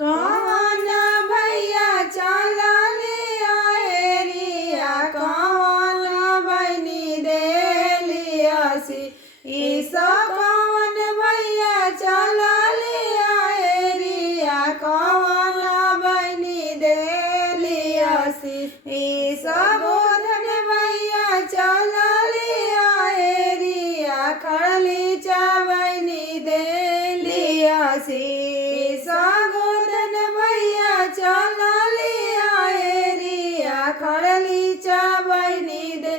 कौन भैया चला ले आए रिया कौन बनी दे लियासी ईसा कौन भैया चला ले आए रिया कौन बनी दे लियासी ईसा गोधन भैया चला ले आए रिया खड़ली चावनी दे लियासी चला ले आए रिया खड़ली चावनी दे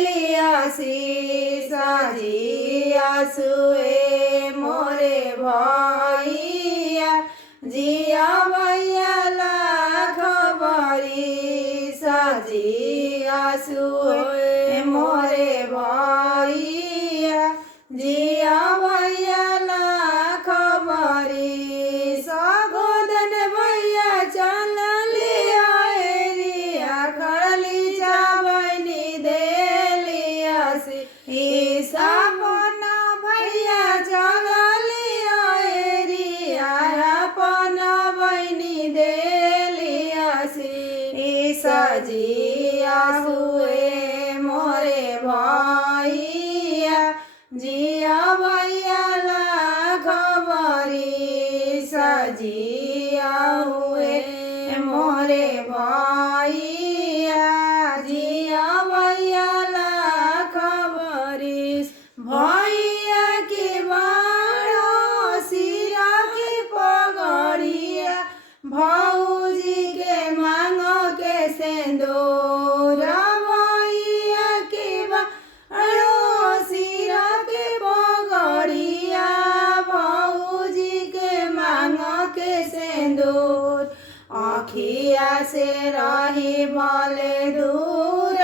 लियासी साजी आसुए मोरे भैया जिया भैया लाख बरी साजी आसुए मोरे भैया जिया भैया लाख बरी चला ले आए रिया खड़ली चावनी दे लियासी ईसा अपना भैया चला ले आए रिया अपना बनी दे लियासी ईसा जी आसुए मोरे भैया जिया भैया लाख बरी सजिया हुए मोरे भैया जिया भैया लाख बरिस भैया के बाड़ो सिरा के पगड़िया भौजी के मांगो के सिंदूर भैया के बाड़ो सिरा के पगड़िया भौजी के मांगो के सिंदूर आखिया से रही भले दूर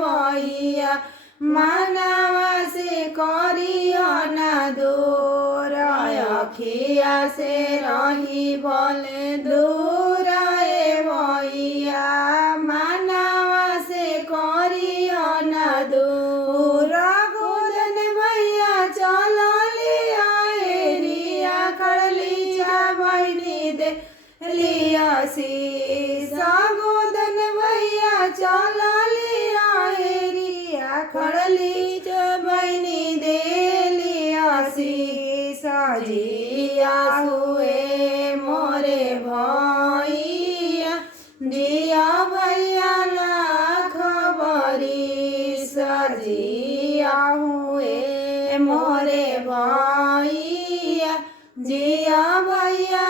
भैया मनवा से करिया न दूर आखिया से रही भले दूर भैया मनवा से करिया न दूर गोदन भैया चला ले आए रिया खड़ली चावनी दे लियासी सागोदन भैया चला ले आए रिया खड़ली चावनी दे लियासी साजिया हुए मोरे भैया जिया भैया लाख बरी सजिया हुए मोरे भैया जिया भैया